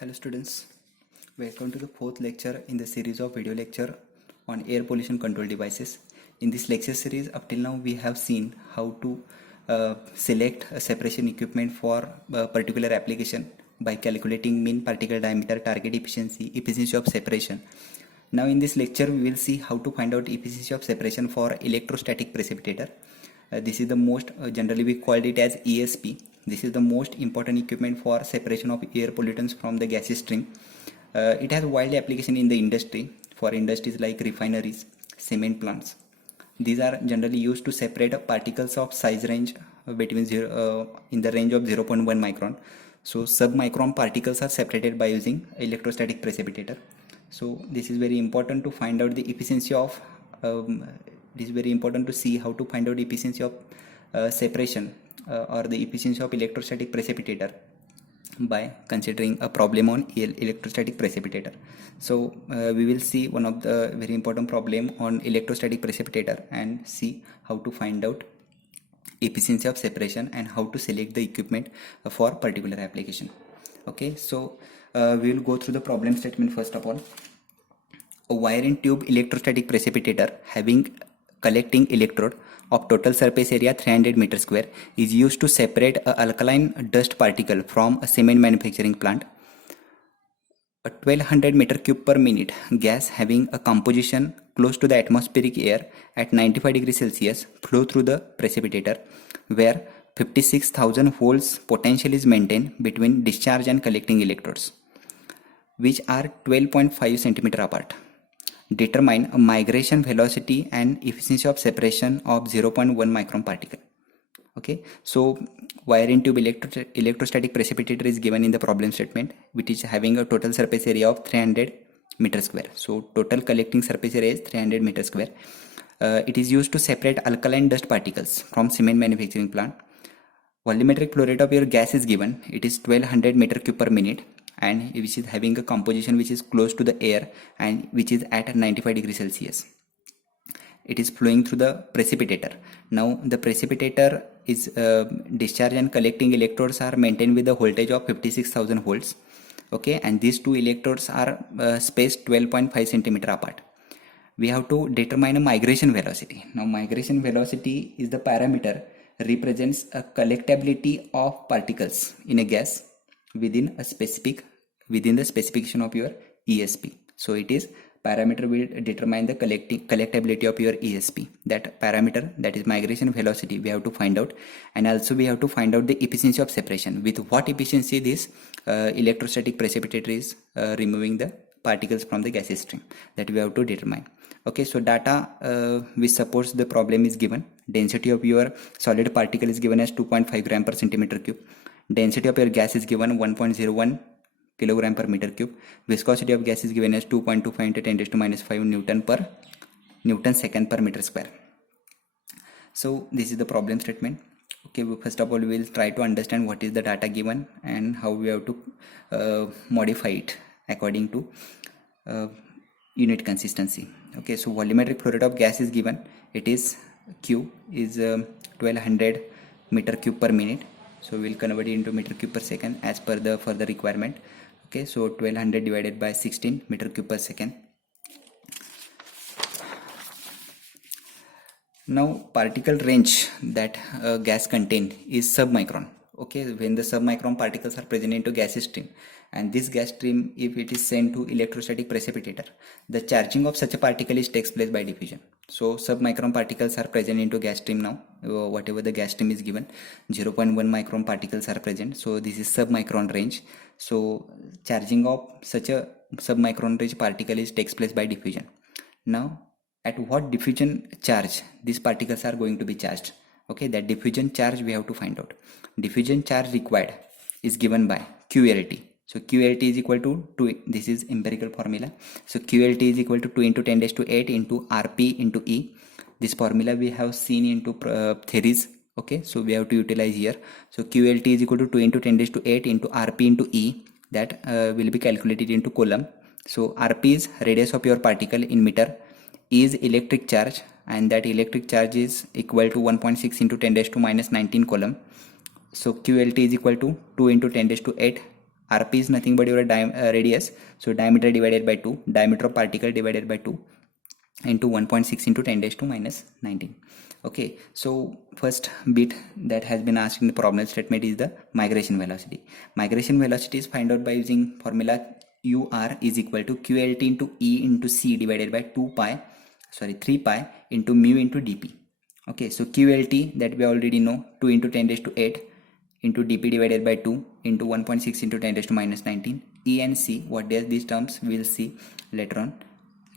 Hello students, welcome to the fourth lecture in the series of video lecture on air pollution control devices. In this lecture series up till now we have seen how to select a separation equipment for a particular application by calculating mean particle diameter, target efficiency of separation. Now in this lecture we will see how to find out efficiency of separation for electrostatic precipitator. This is the most generally we called it as ESP. This is the most important equipment for separation of air pollutants from the gaseous stream. It has wide application in the industry for industries like refineries, cement plants. These are generally used to separate particles of size range between in the range of 0.1 micron. So submicron particles are separated by using electrostatic precipitator. So this is very important to find out the efficiency of it is very important to see how to find out efficiency of separation or the efficiency of electrostatic precipitator by considering a problem on electrostatic precipitator. So we will see one of the very important problem on electrostatic precipitator and see how to find out efficiency of separation and how to select the equipment for particular application. Okay, so we will go through the problem statement first of all. A wire and tube electrostatic precipitator having collecting electrode of total surface area 300 meter square is used to separate a alkaline dust particle from a cement manufacturing plant. A 1200 meter cube per minute gas having a composition close to the atmospheric air at 95 degrees Celsius flow through the precipitator where 56,000 volts potential is maintained between discharge and collecting electrodes, which are 12.5 centimeter apart. Determine a migration velocity and efficiency of separation of 0.1 micron particle. Okay, so wire and tube electrostatic precipitator is given in the problem statement, which is having a total surface area of 300 meter square. So total collecting surface area is 300 meter square. It is used to separate alkaline dust particles from cement manufacturing plant. Volumetric flow rate of your gas is given. It is 1200 meter cube per minute, and which is having a composition which is close to the air and which is at 95 degrees Celsius. It is flowing through the precipitator. Now the precipitator is discharge and collecting electrodes are maintained with the voltage of 56,000 volts. Okay, and these two electrodes are spaced 12.5 centimeter apart. We have to determine a migration velocity. Now migration velocity is the parameter represents a collectability of particles in a gas within the specification of your ESP. So it is parameter will determine the collectability of your ESP. That parameter, that is migration velocity, we have to find out, and also we have to find out the efficiency of separation. With what efficiency this electrostatic precipitator is removing the particles from the gaseous stream, that we have to determine. Okay, so data which supports the problem is given. Density of your solid particle is given as 2.5 gram per centimeter cube. Density of your gas is given 1.01 kilogram per meter cube. Viscosity of gas is given as 2.25 into 10 raised to minus 5 Newton second per meter square. So this is the problem statement. Okay, first of all we will try to understand what is the data given and how we have to modify it according to unit consistency. Okay, so volumetric flow rate of gas is given. It is Q is 1200 meter cube per minute. So we will convert it into meter cube per second as per the further requirement. Okay, so 1200 divided by 16 meter cube per second. Now particle range that gas contained is submicron. Okay, when the submicron particles are present into gaseous stream, and this gas stream, if it is sent to electrostatic precipitator, the charging of such a particle takes place by diffusion. So submicron particles are present into gas stream now. Whatever the gas stream is given, 0.1 micron particles are present. So this is submicron range. So charging of such a submicron range particle takes place by diffusion. Now at what diffusion charge these particles are going to be charged? Okay, that diffusion charge we have to find out. Diffusion charge required is given by QLT. So QLT is equal to 2, this is empirical formula. So QLT is equal to 2 into 10 raised to 8 into Rp into E. This formula we have seen into theories. Okay, so we have to utilize here. So QLT is equal to 2 into 10 raised to 8 into Rp into E. That will be calculated into Coulomb. So Rp is radius of your particle in meter. E is electric charge, and that electric charge is equal to 1.6 into 10 raised to minus 19 Coulomb. So QLT is equal to 2 into 10 raised to 8 rp is nothing but your radius, so diameter divided by 2, diameter of particle divided by 2 into 1.6 into 10 raised to minus 19. Okay, so first bit that has been asked in the problem statement is the migration velocity. Migration velocity is found out by using formula ur is equal to qlt into e into c divided by 3 pi into mu into dp. Okay, so qlt that we already know, 2 into 10 raised to 8 into dp divided by 2 into 1.6 into 10 raised to minus 19. E and c, what does these terms, we'll see later on.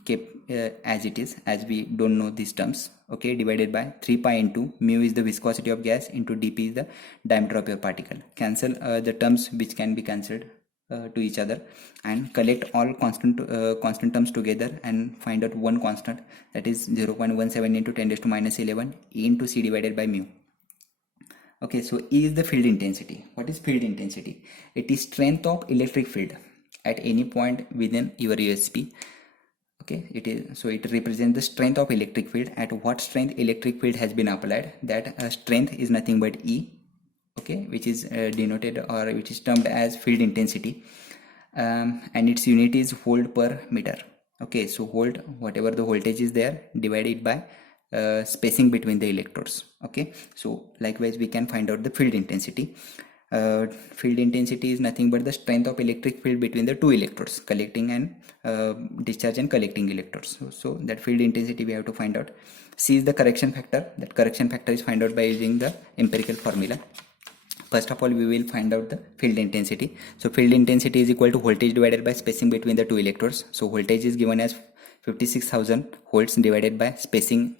Keep as it is, as we don't know these terms. Okay, divided by 3 pi into mu is the viscosity of gas into dp is the diameter of your particle. Cancel the terms which can be cancelled to each other, and collect all constant terms together and find out one constant, that is 0.17 into 10 raised to minus 11 E into c divided by mu. Okay, so E is the field intensity. What is field intensity? It is strength of electric field at any point within your USP. Okay, it is, so it represents the strength of electric field. At what strength electric field has been applied, that strength is nothing but E. Okay, which is denoted, or which is termed as field intensity, and its unit is volt per meter. Okay, so volt, whatever the voltage is there, divided by spacing between the electrodes. Okay, so likewise we can find out the field intensity. Field intensity is nothing but the strength of electric field between the two electrodes, collecting and discharge and collecting electrodes. So that field intensity we have to find out. C is the correction factor. That correction factor is found out by using the empirical formula. First of all, we will find out the field intensity. So field intensity is equal to voltage divided by spacing between the two electrodes. So voltage is given as 56,000 volts divided by spacing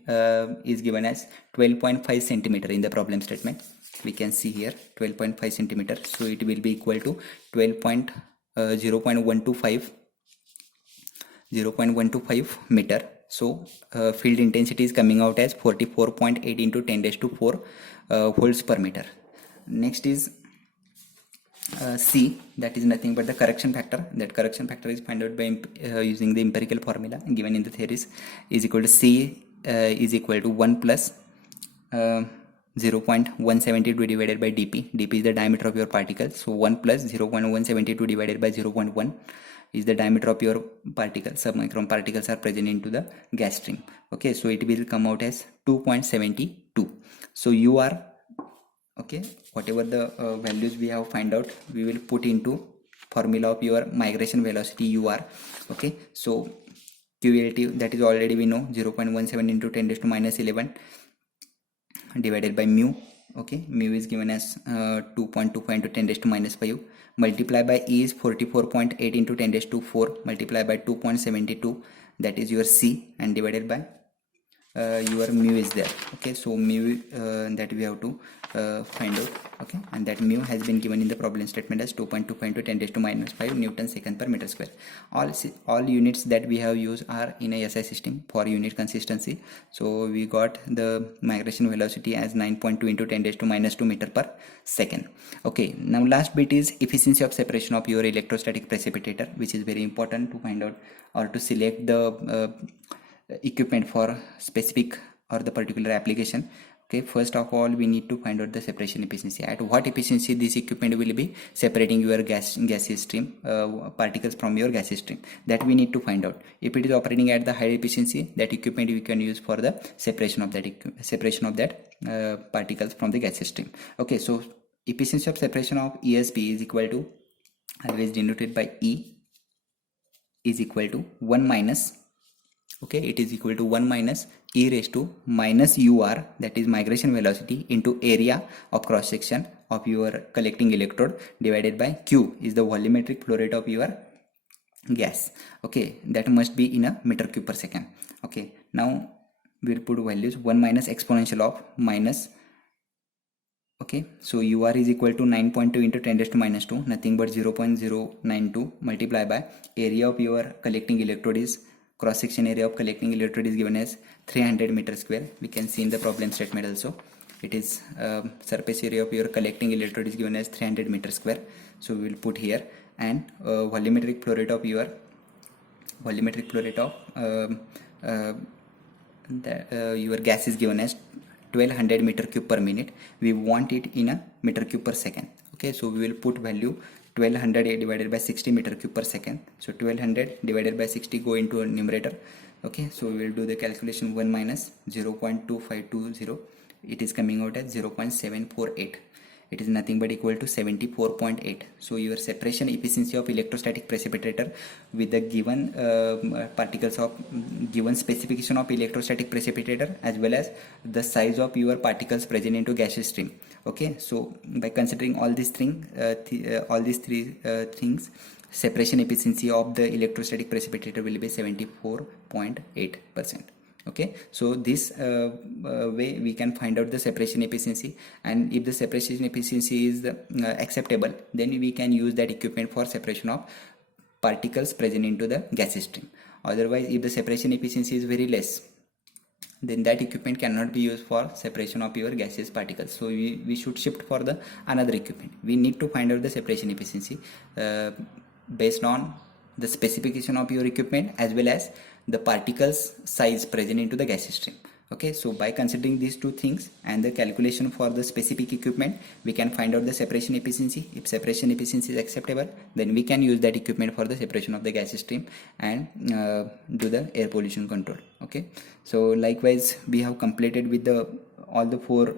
is given as 12.5 centimeter in the problem statement. We can see here 12.5 centimeter. So it will be equal to 0.125 meter. So field intensity is coming out as 44.8 into 10 raised to 4 volts per meter. Next is C, that is nothing but the correction factor. That correction factor is found out by using the empirical formula given in the theories, is equal to C is equal to 1 plus 0.172 divided by dp. Dp is the diameter of your particle, so 1 plus 0.172 divided by 0.1 is the diameter of your particle. Submicron particles are present into the gas stream. Okay, so it will come out as 2.72. So you are, okay, whatever the values we have find out, we will put into formula of your migration velocity ur. Okay, so qlt, that is already we know, 0.17 into 10 raised to minus 11 divided by mu. Okay, mu is given as 2.25 into 10 raised to minus 5, multiply by E is 44.8 into 10 raised to 4, multiply by 2.72, that is your C, and divided by your mu is there. Okay, so mu that we have to find out. Okay, and that mu has been given in the problem statement as 2.25 into 10 raised to minus 5 Newton second per meter square. All units that we have used are in a SI system for unit consistency. So we got the migration velocity as 9.2 into 10 raised to minus 2 meter per second. Okay, now last bit is efficiency of separation of your electrostatic precipitator, which is very important to find out or to select the equipment for specific or the particular application. Okay, first of all we need to find out the separation efficiency. At what efficiency this equipment will be separating your gaseous stream particles from your gaseous stream, that we need to find out. If it is operating at the high efficiency, that equipment we can use for the separation of that particles from the gaseous stream. Okay, so efficiency of separation of ESP is equal to, always denoted by E, is equal to 1 minus, okay, it is equal to 1 minus E raised to minus UR, that is migration velocity, into area of cross section of your collecting electrode, divided by Q is the volumetric flow rate of your gas. Okay, that must be in a meter cube per second. Okay, now we'll put values 1 minus exponential of minus. Okay, so UR is equal to 9.2 into 10 raised to minus 2, nothing but 0.092, multiply by area of your collecting electrode is, cross section area of collecting electrode is given as 300 meter square. We can see in the problem statement also, it is surface area of your collecting electrode is given as 300 meter square. So we will put here, and volumetric flow rate of your your gas is given as 1200 meter cube per minute. We want it in a meter cube per second. Okay, so we will put value 1200 divided by 60 meter cube per second. So 1200 divided by 60 go into a numerator. Okay, so we will do the calculation. 1 minus 0.2520, it is coming out as 0.748. It is nothing but equal to 74.8. So your separation efficiency of electrostatic precipitator with the given particles of given specification of electrostatic precipitator as well as the size of your particles present into gaseous stream. Okay, so by considering all these three things, separation efficiency of the electrostatic precipitator will be 74.8%. Okay, so this way we can find out the separation efficiency, and if the separation efficiency is acceptable, then we can use that equipment for separation of particles present into the gaseous stream. Otherwise, if the separation efficiency is very less, then that equipment cannot be used for separation of your gaseous particles. So we should shift for the another equipment. We need to find out the separation efficiency based on the specification of your equipment as well as the particles size present into the gaseous stream. Okay, so by considering these two things and the calculation for the specific equipment, we can find out the separation efficiency. If separation efficiency is acceptable, then we can use that equipment for the separation of the gaseous stream and do the air pollution control. Okay, so likewise we have completed with all the 4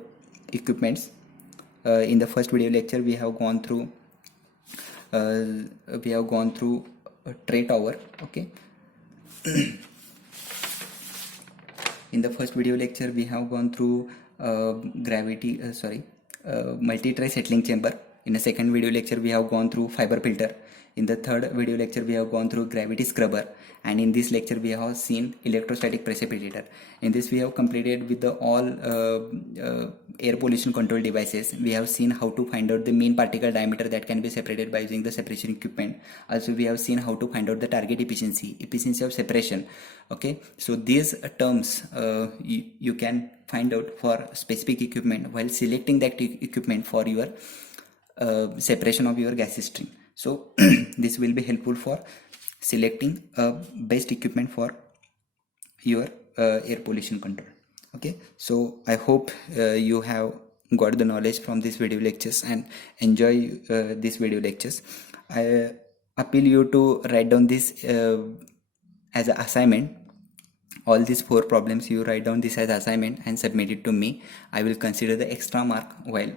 equipments. In the first video lecture we have gone through tray tower. Okay. In the first video lecture we have gone through multi-tray settling chamber. In the second video lecture we have gone through fiber filter. In the third video lecture we have gone through gravity scrubber, and in this lecture we have seen electrostatic precipitator. In this we have completed with all air pollution control devices. We have seen how to find out the mean particle diameter that can be separated by using the separation equipment. Also we have seen how to find out the target efficiency of separation. Okay, so these terms you can find out for specific equipment while selecting that equipment for your separation of your gaseous stream. So this will be helpful for selecting best equipment for your air pollution control. Okay, so I hope you have got the knowledge from these video lectures and enjoy these video lectures. I appeal you to write down this as an assignment. All these 4 problems you write down this as assignment and submit it to me. I will consider the extra mark while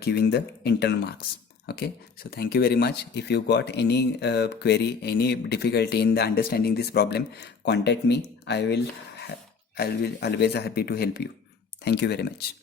giving the internal marks. Okay, so thank you very much. If you got any query, any difficulty in the understanding this problem, contact me. I will always happy to help you. Thank you very much.